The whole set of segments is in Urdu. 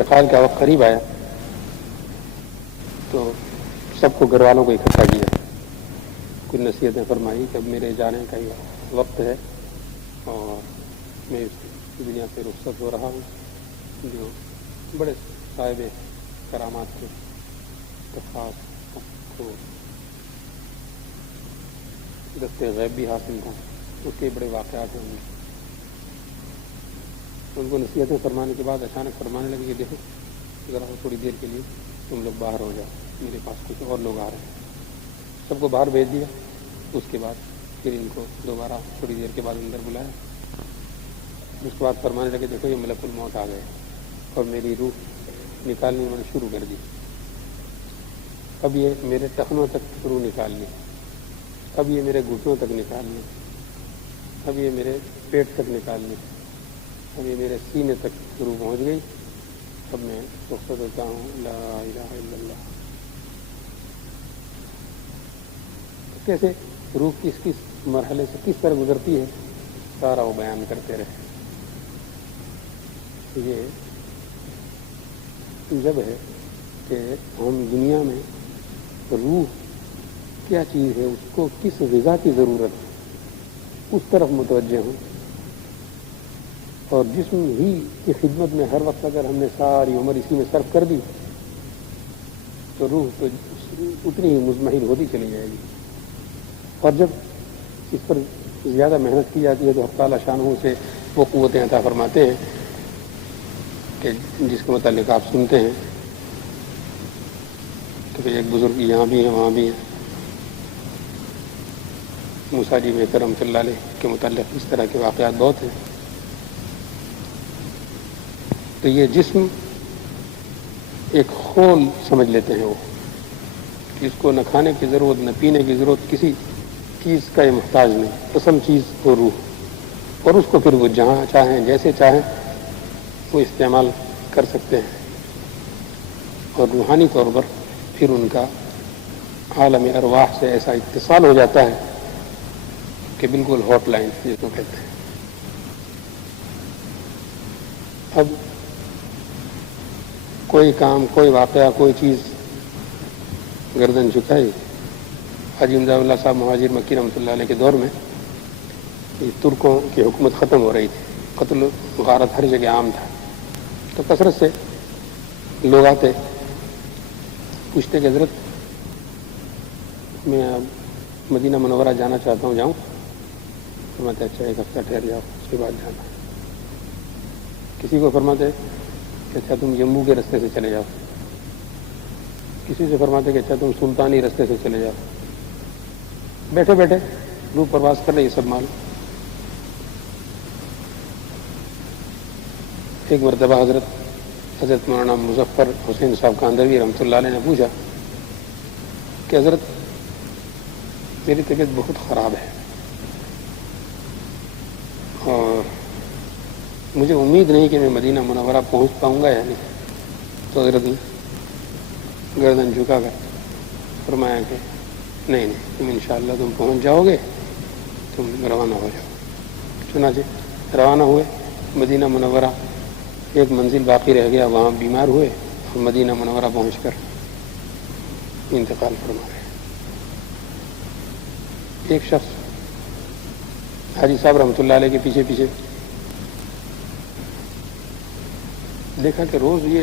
انتقال کا وقت قریب آیا تو سب کو گھر والوں کو اکٹھا کیا، کچھ نصیحتیں فرمائی کہ اب میرے جانے کا ہی وقت ہے اور میں اس دنیا سے رخصت ہو رہا ہوں. جو بڑے صاحب کرامات کے اتفاق کو دستے غیب بھی حاصل تھا، اس کے بڑے واقعات ہیں. ان کو نصیحتیں فرمانے کے بعد اچانک فرمانے لگے کہ دیکھو ذرا تھوڑی دیر کے لیے تم لوگ باہر ہو جاؤ، میرے پاس کچھ اور لوگ آ رہے ہیں. سب کو باہر بھیج دیا. اس کے بعد پھر ان کو دوبارہ تھوڑی دیر کے بعد اندر بلایا. اس کے بعد فرمانے لگے دیکھو یہ ملک الموت آ گئے اور میری روح نکالنے میں نے شروع کر دی. اب یہ میرے ٹخنوں تک روح نکالنی، اب یہ میرے گھٹنوں تک نکالنی، اب یہ میرے پیٹ تک نکالنی، اب یہ میرے سینے تک روح پہنچ گئی. اب میں رخصت ہوتا ہوں. لا الہ الا اللہ. کیسے روح کس کس مرحلے سے کس طرح گزرتی ہے سارا وہ بیان کرتے رہے. یہ جب ہے کہ ہم دنیا میں روح کیا چیز ہے، اس کو کس غذا کی ضرورت ہے، اس طرف متوجہ ہوں. اور جسم ہی کی خدمت میں ہر وقت اگر ہم نے ساری عمر اسی میں صرف کر دی تو روح تو اتنی ہی مضمحل ہوتی چلی جائے گی. اور جب اس پر زیادہ محنت کی جاتی ہے تو حق تعالی شانہ سے وہ قوتیں عطا فرماتے ہیں کہ جس کے متعلق آپ سنتے ہیں کہ ایک بزرگ یہاں بھی ہیں وہاں بھی ہیں. موسیٰ جی بہتر رحمۃ اللہ علیہ کے متعلق اس طرح کے واقعات بہت ہیں. تو یہ جسم ایک خول سمجھ لیتے ہیں وہ، اس کو نہ کھانے کی ضرورت نہ پینے کی ضرورت، کسی چیز کا یہ محتاج نہیں. اصل چیز وہ روح، اور اس کو پھر وہ جہاں چاہیں جیسے چاہیں وہ استعمال کر سکتے ہیں. اور روحانی طور پر پھر ان کا عالم ارواح سے ایسا اتصال ہو جاتا ہے کہ بالکل ہاٹ لائن جس کو کہتے ہیں. اب کوئی کام، کوئی واقعہ، کوئی چیز گردن جھکائی. حاجی امداد اللہ صاحب مہاجر مکی رحمۃ اللہ علیہ کے دور میں یہ ترکوں کی حکومت ختم ہو رہی تھی، قتل غارت ہر جگہ عام تھا. تو کثرت سے لوگ آتے پوچھتے کہ حضرت میں اب مدینہ منورہ جانا چاہتا ہوں، جاؤں؟ فرماتے اچھا ایک ہفتہ ٹھہر جاؤ اس کے بعد جانا. کسی کو فرماتے کہ اچھا تم جموں کے رستے سے چلے جاؤ، کسی سے فرماتے کہ اچھا تم سلطانی رستے سے چلے جاؤ. بیٹھے بیٹھے روح پرواز کر رہے یہ سب معلوم. ایک مرتبہ حضرت مولانا مظفر حسین صاحب کاندھوی رحمۃ اللہ علیہ نے پوچھا کہ حضرت میری طبیعت بہت خراب ہے اور مجھے امید نہیں کہ میں مدینہ منورہ پہنچ پاؤں گا یا نہیں. تو حضرت نے گردن جھکا کر فرمایا کہ نہیں تم انشاءاللہ تم پہنچ جاؤ گے، تم روانہ ہو جاؤ. چنانچہ روانہ ہوئے. مدینہ منورہ ایک منزل باقی رہ گیا، وہاں بیمار ہوئے اور مدینہ منورہ پہنچ کر انتقال فرما گئے. ایک شخص حاجی صاحب رحمۃ اللہ علیہ کے پیچھے پیچھے دیکھا کہ روز یہ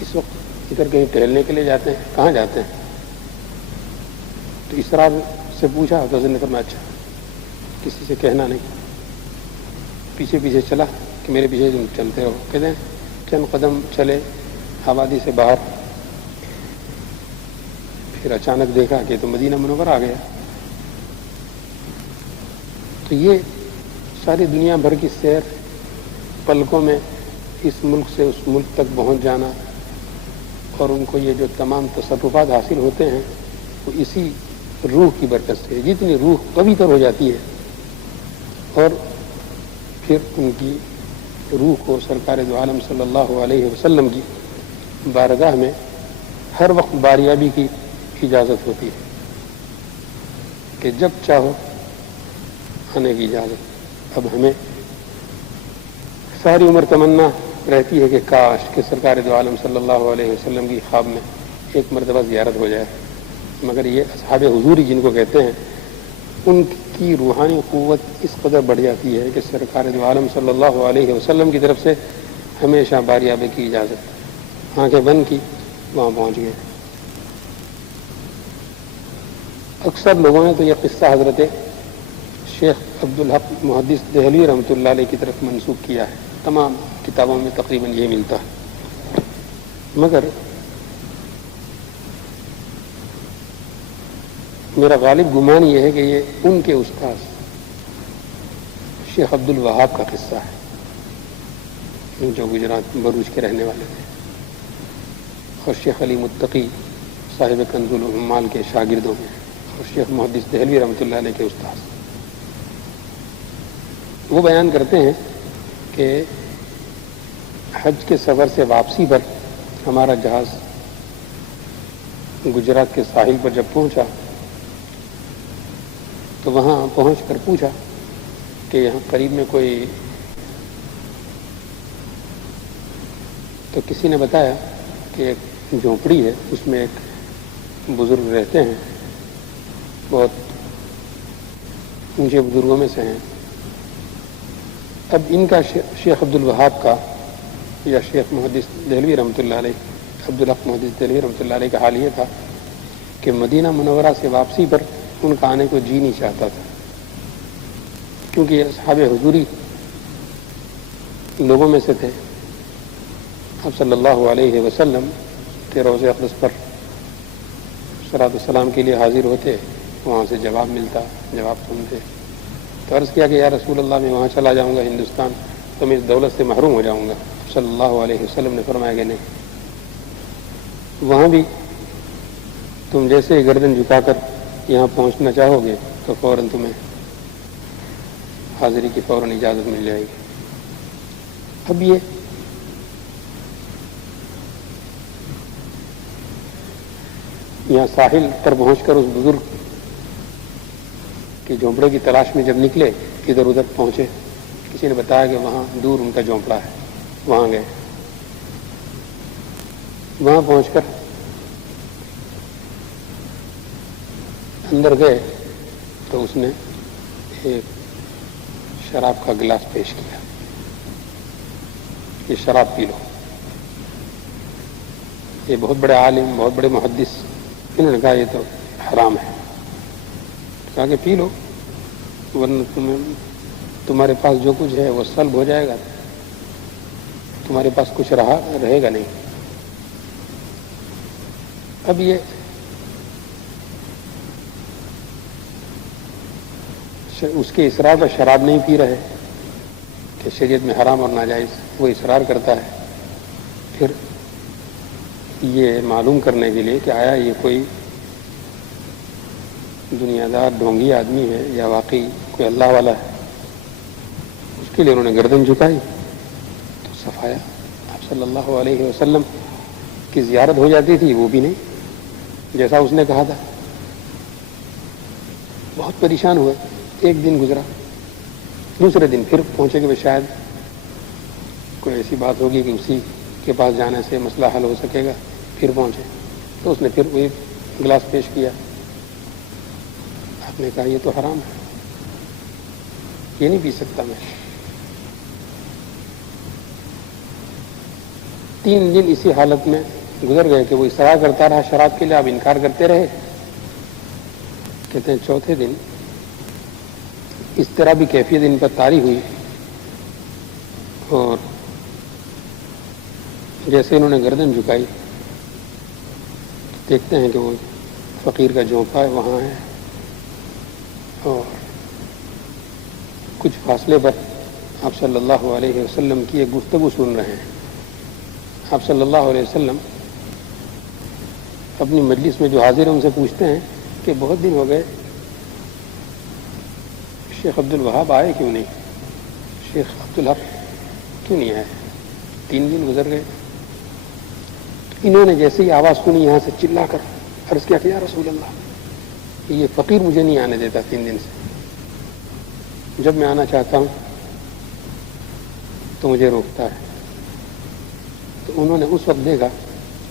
اس وقت ادھر کہیں ٹہلنے کے لیے جاتے ہیں. کہاں جاتے ہیں؟ تو اسرار سے پوچھا تو حضرت نے فرمایا اچھا کسی سے کہنا نہیں. پیچھے پیچھے چلا کہ میرے پیچھے تم چلتے رہو. کہتے ہیں چند قدم چلے آبادی سے باہر، پھر اچانک دیکھا کہ تو مدینہ منورہ آ گیا. تو یہ ساری دنیا بھر کی سیر پلکوں میں اس ملک سے اس ملک تک پہنچ جانا، اور ان کو یہ جو تمام تصرفات حاصل ہوتے ہیں وہ اسی روح کی برکت سے. جتنی روح قوی تر ہو جاتی ہے اور پھر ان کی روح کو سرکار دو عالم صلی اللہ علیہ وسلم کی بارگاہ میں ہر وقت باریابی کی اجازت ہوتی ہے کہ جب چاہو آنے کی اجازت. اب ہمیں ساری عمر تمنا رہتی ہے کہ کاش کہ سرکار دو عالم صلی اللہ علیہ وسلم کی خواب میں ایک مرتبہ زیارت ہو جائے، مگر یہ اصحاب حضوری جن کو کہتے ہیں ان کی روحانی قوت اس قدر بڑھ جاتی ہے کہ سرکار دو عالم صلی اللہ علیہ وسلم کی طرف سے ہمیشہ باریابی کی اجازت، آنکھیں بند کی وہاں پہنچ گئے۔ اکثر لوگوں نے تو یہ قصہ حضرت شیخ عبدالحق محدث دہلوی رحمۃ اللہ علیہ کی طرف منسوب کیا ہے، تمام کتابوں میں تقریباً یہ ملتا ہے، مگر میرا غالب گمان یہ ہے کہ یہ ان کے استاذ شیخ عبد الوہاب کا قصہ ہے، جو گجرات بروچ کے رہنے والے تھے اور شیخ علی متقی صاحب کنز العمال کے شاگردوں میں، اور شیخ محدث دہلوی رحمۃ اللہ علیہ کے استاذ۔ وہ بیان کرتے ہیں کہ حج کے سفر سے واپسی پر ہمارا جہاز گجرات کے ساحل پر جب پہنچا تو وہاں پہنچ کر پوچھا کہ یہاں قریب میں کوئی، تو کسی نے بتایا کہ ایک جھونپڑی ہے، اس میں ایک بزرگ رہتے ہیں، بہت اونچے بزرگوں میں سے ہیں۔ اب ان کا شیخ عبد الوہاب کا یا شیخ محدث دہلوی رحمۃ اللہ علیہ، عبدالحق محدث دہلوی رحمۃ اللہ علیہ کا حال یہ تھا کہ مدینہ منورہ سے واپسی پر ان کا آنے کو جی نہیں چاہتا تھا، کیونکہ یہ اصحاب حضوری لوگوں میں سے تھے۔ آپ صلی اللہ علیہ وسلم کے روضہ اقدس پر صلاۃ السلام کے لیے حاضر ہوتے، وہاں سے جواب ملتا، جواب سنتے، تو عرض کیا کہ یا رسول اللہ میں وہاں چلا جاؤں گا ہندوستان تو میں اس دولت سے محروم ہو جاؤں گا۔ صلی اللہ علیہ وسلم نے فرمایا کہ نہیں، وہاں بھی تم جیسے ہی گردن جھکا کر یہاں پہنچنا چاہو گے تو فوراً تمہیں حاضری کی فوراً اجازت مل جائے گی۔ اب یہ یہاں ساحل پر پہنچ کر اس بزرگ کی جھونپڑے کی تلاش میں جب نکلے، ادھر ادھر پہنچے، کسی نے بتایا کہ وہاں دور ان کا جھونپڑا ہے، وہاں گئے۔ وہاں پہنچ کر اندر گئے تو اس نے ایک شراب کا گلاس پیش کیا، یہ شراب پی لو۔ یہ بہت بڑے عالم، بہت بڑے محدث، انہوں نے کہا یہ تو حرام ہے، کہا کہ پی لو ورنہ تمہارے پاس جو کچھ ہے وہ سلب ہو جائے گا، تمہارے پاس کچھ رہے گا نہیں۔ اب یہ اس کے اصرار پر شراب نہیں پی رہے کہ شریعت میں حرام اور ناجائز، وہ اصرار کرتا ہے۔ پھر یہ معلوم کرنے کے لیے کہ آیا یہ کوئی دنیا دار ڈھونگی آدمی ہے یا واقعی کوئی اللہ والا ہے، اس کے لیے انہوں نے گردن جھکائی تو صفایا۔ آپ صلی اللہ علیہ وسلم کی زیارت ہو جاتی تھی، وہ بھی نہیں جیسا اس نے کہا تھا۔ بہت پریشان ہوئے، ایک دن گزرا، دوسرے دن پھر پہنچے کہ شاید کوئی ایسی بات ہوگی کہ اسی کے پاس جانے سے مسئلہ حل ہو سکے گا، پھر پہنچے تو اس نے پھر وہی گلاس پیش کیا۔ آپ نے کہا یہ تو حرام ہے، یہ نہیں پی سکتا میں۔ 3 دن اسی حالت میں گزر گئے کہ وہ اصرار کرتا رہا شراب کے لیے، آپ انکار کرتے رہے۔ کہتے ہیں چوتھے دن اس طرح بھی کیفیت ان پر طاری ہوئی، اور جیسے انہوں نے گردن جھکائی دیکھتے ہیں کہ وہ فقیر کا جھونپڑا ہے وہاں ہے، اور کچھ فاصلے پر آپ صلی اللہ علیہ وسلم کی ایک گفتگو سن رہے ہیں۔ آپ صلی اللہ علیہ وسلم اپنی مجلس میں جو حاضر ہیں ان سے پوچھتے ہیں کہ بہت دن ہو گئے، شیخ عبد الوہاب آئے کیوں نہیں، شیخ عبدالحق کیوں نہیں آئے؟ 3 دن گزر گئے۔ انہوں نے جیسے ہی آواز سنی یہاں سے چلا کر عرض کیا کہ یا رسول اللہ، یہ فقیر مجھے نہیں آنے دیتا 3 دن سے، جب میں آنا چاہتا ہوں تو مجھے روکتا ہے۔ تو انہوں نے اس وقت دیکھا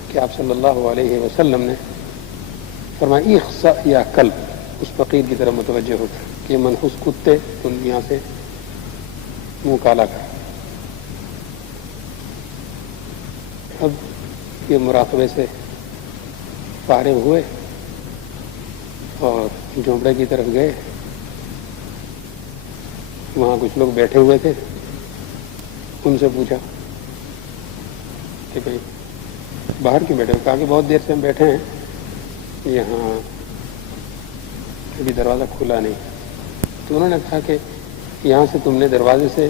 کہ آپ صلی اللہ علیہ وسلم نے فرمایا اخسا یا کلب، اس فقیر کی طرف متوجہ ہوتا کہ یہ منحوس کتے تم یہاں سے منہ کالا کر۔ اب یہ مراقبے سے فارغ ہوئے اور جھونپڑے کی طرف گئے، وہاں کچھ لوگ بیٹھے ہوئے تھے، ان سے پوچھا کہ بھائی باہر کیوں بیٹھے ہو؟ کہا کہ بہت دیر سے ہم بیٹھے ہیں، یہاں ابھی دروازہ کھلا نہیں۔ تو انہوں نے کہا کہ یہاں سے تم نے دروازے سے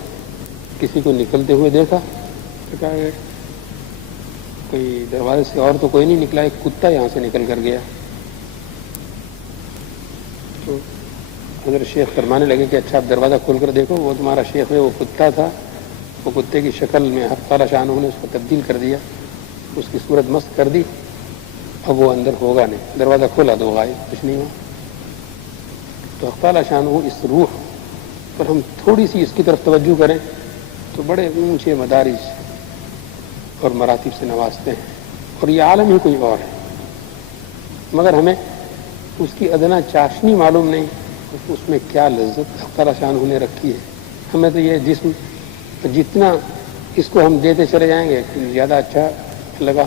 کسی کو نکلتے ہوئے دیکھا؟ تو کہا کہ کوئی دروازے سے اور تو کوئی نہیں نکلا، ایک کتا یہاں سے نکل کر گیا۔ تو حضرت شیخ فرمانے لگے کہ اچھا آپ دروازہ کھول کر دیکھو، وہ تمہارا شیخ ہے، وہ کتا تھا، وہ کتے کی شکل میں حق تعالی شانہ نے اس کو تبدیل کر دیا، اس کی صورت مست کر دی، اب وہ اندر ہوگا نہیں، دروازہ کھولا تو غائب، کچھ نہیں ہوا۔ تو حق تعالی شانہ اس روح پر ہم تھوڑی سی اس کی طرف توجہ کریں تو بڑے اونچے مدارج اور مراتب سے نوازتے ہیں، اور یہ عالم ہی کوئی اور ہے، مگر ہمیں اس کی ادنا چاشنی معلوم نہیں، اس میں کیا لذت حق تعالی شانہ نے رکھی ہے۔ ہمیں تو یہ جسم جتنا اس کو ہم دیتے چلے جائیں گے زیادہ اچھا لگا،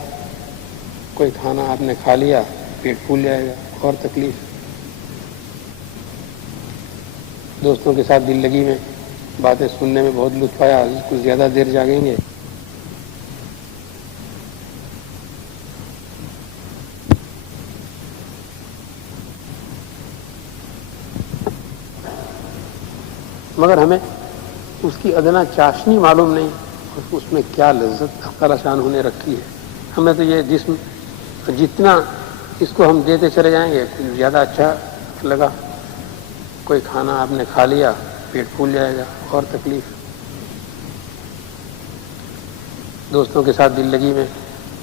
کوئی کھانا آپ نے کھا لیا پیٹ پھول جائے گا، اور تکلیف۔ دوستوں کے ساتھ دل لگی میں باتیں سننے میں بہت لطف آیا، کچھ زیادہ دیر جاگیں گے مگر ہمیں اس کی ادنا چاشنی معلوم نہیں، اس میں کیا لذت حق تعالی شانہ نے رکھی ہے۔ ہمیں تو یہ جسم جتنا اس کو ہم دیتے چلے جائیں گے زیادہ اچھا لگا، کوئی کھانا آپ نے کھا لیا پیٹ پھول جائے گا، اور تکلیف۔ دوستوں کے ساتھ دل لگی میں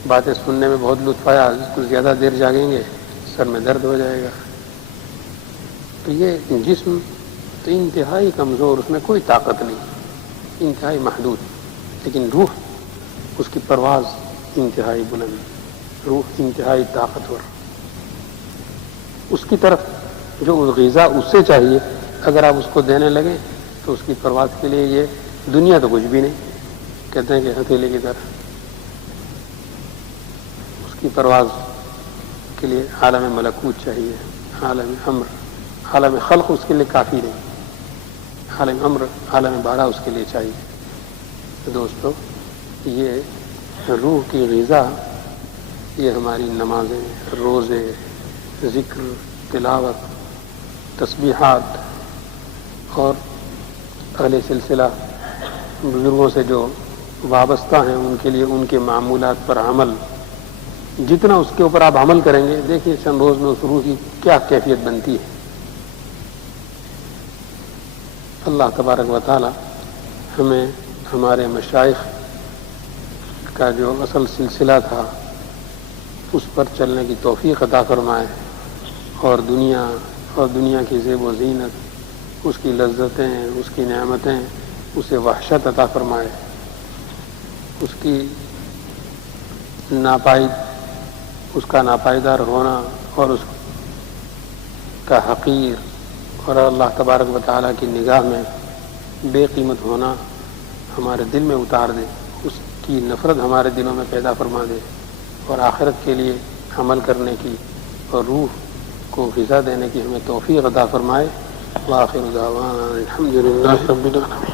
باتیں سننے میں بہت لطف آیا، کچھ زیادہ دیر جاگیں گے سر میں درد ہو جائے گا۔ تو یہ جسم تو انتہائی کمزور، اس میں کوئی طاقت نہیں، انتہائی محدود، لیکن روح اس کی پرواز انتہائی بلند، روح انتہائی طاقتور۔ اس کی طرف جو غذا اس سے چاہیے اگر آپ اس کو دینے لگیں تو اس کی پرواز کے لیے یہ دنیا تو کچھ بھی نہیں، کہتے ہیں کہ ہتھیلی کی طرح، اس کی پرواز کے لیے عالم ملکوت چاہیے، عالم امر، عالم خلق اس کے لیے کافی نہیں، عالم امر، عالم بارہ اس کے لیے چاہیے۔ تو دوستو، یہ روح کی غذا یہ ہماری نمازیں، روزے، ذکر، تلاوت، تسبیحات، اور اہل سلسلہ بزرگوں سے جو وابستہ ہیں ان کے لیے ان کے معمولات پر عمل، جتنا اس کے اوپر آپ عمل کریں گے دیکھیے چند روز میں اس روح کی کیا کیفیت بنتی ہے۔ اللہ تبارک و تعالی ہمیں ہمارے مشائخ کا جو اصل سلسلہ تھا اس پر چلنے کی توفیق عطا فرمائے، اور دنیا کی زیب و زینت، اس کی لذتیں، اس کی نعمتیں، اسے وحشت عطا فرمائے، اس کی اس کا ناپائیدار ہونا اور اس کا حقیر اور اللہ تبارک و تعالیٰ کی نگاہ میں بے قیمت ہونا ہمارے دل میں اتار دے، اس کی نفرت ہمارے دلوں میں پیدا فرما دے، اور آخرت کے لیے عمل کرنے کی اور روح کو غذا دینے کی ہمیں توفیق عطا فرمائے۔ وآخر دعوانا الحمد للہ رب العالمین۔